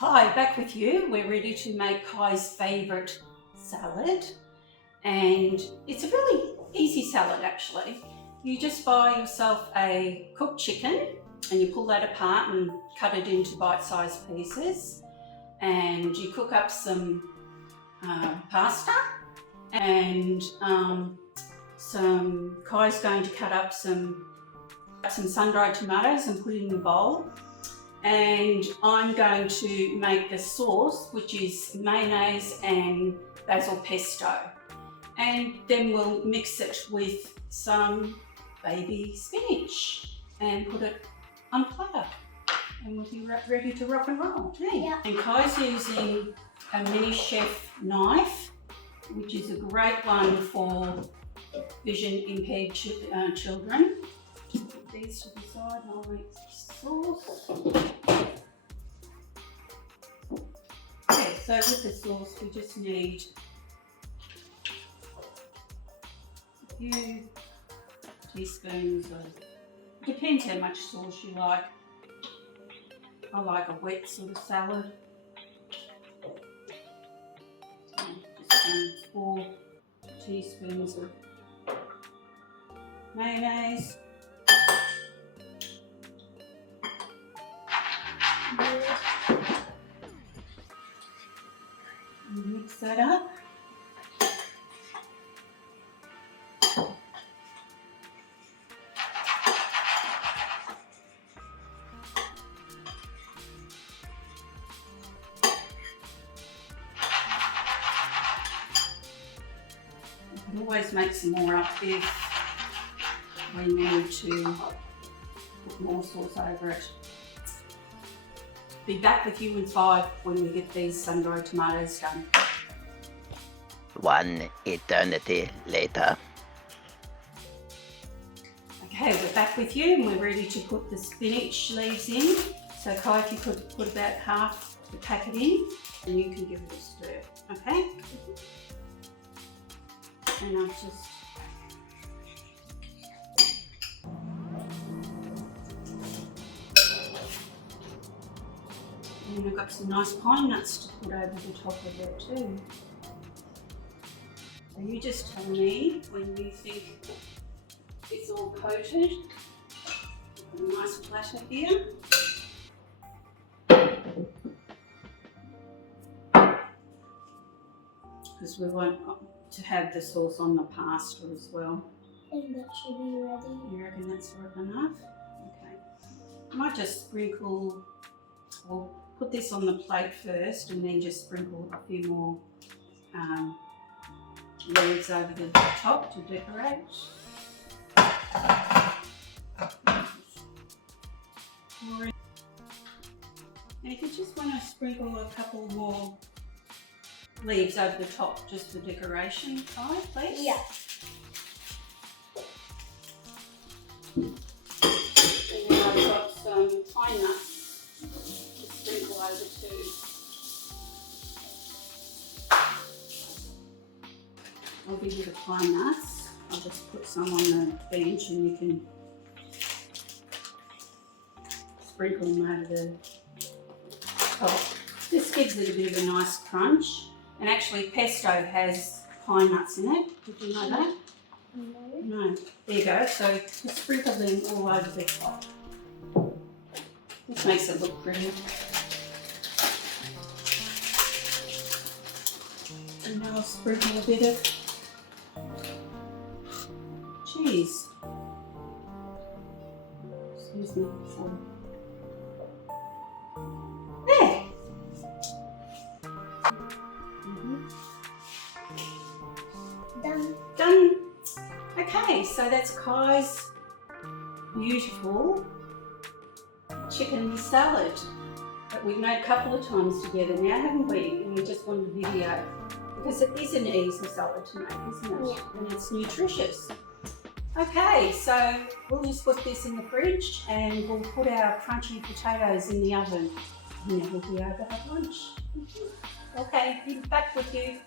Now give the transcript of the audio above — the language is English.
Hi, back with you. We're ready to make Kai's favourite salad, and it's a really easy salad actually. You just buy yourself a cooked chicken and you pull that apart and cut it into bite-sized pieces, and you cook up some pasta, and Kai's going to cut up some sun-dried tomatoes and put it in the bowl. And I'm going to make the sauce, which is mayonnaise and basil pesto, and then we'll mix it with some baby spinach and put it on a platter, and we'll be ready to rock and roll. Hey? Yeah. And Kai's using a mini chef knife, which is a great one for vision impaired children. Just put these to the side and I'll make sauce. Okay, so with the sauce we just need a few teaspoons of, depends how much sauce you like. I like a wet sort of salad. So just 4 teaspoons of mayonnaise. And mix that up. You can always make some more up if we need to put more sauce over it. Be back with you in 5 when we get these sun-dried tomatoes done. 1 eternity later. Okay, we're back with you and we're ready to put the spinach leaves in. So Kai, if you could put about half the packet in, and you can give it a stir, okay? And I'll just and I've got some nice pine nuts to put over the top of it too. So you just tell me when you think it's all coated. A nice platter here. Because we want to have the sauce on the pasta as well. I think that should be ready. You reckon that's enough? Okay. I might just sprinkle, or put this on the plate first and then just sprinkle a few more leaves over the top to decorate. And if you just want to sprinkle a couple more leaves over the top just for decoration, Kai, please? Yeah. And then I've got some pine nuts to sprinkle over too. I'll give you the pine nuts. I'll just put some on the bench and you can sprinkle them over the top. This gives it a bit of a nice crunch. And actually pesto has pine nuts in it. Did you know that? No. No. There you go. So just sprinkle them all over the top. This makes it look pretty. And now I'll sprinkle a bit of cheese. Excuse me. There. Done. Okay, so that's Kai's beautiful chicken salad that we've made a couple of times together now, haven't we? And we just wanted a video because it is an easy salad to make, isn't it? Yeah. And it's nutritious. Okay, so we'll just put this in the fridge and we'll put our crunchy potatoes in the oven and then we'll be able to have lunch. Okay, be back with you.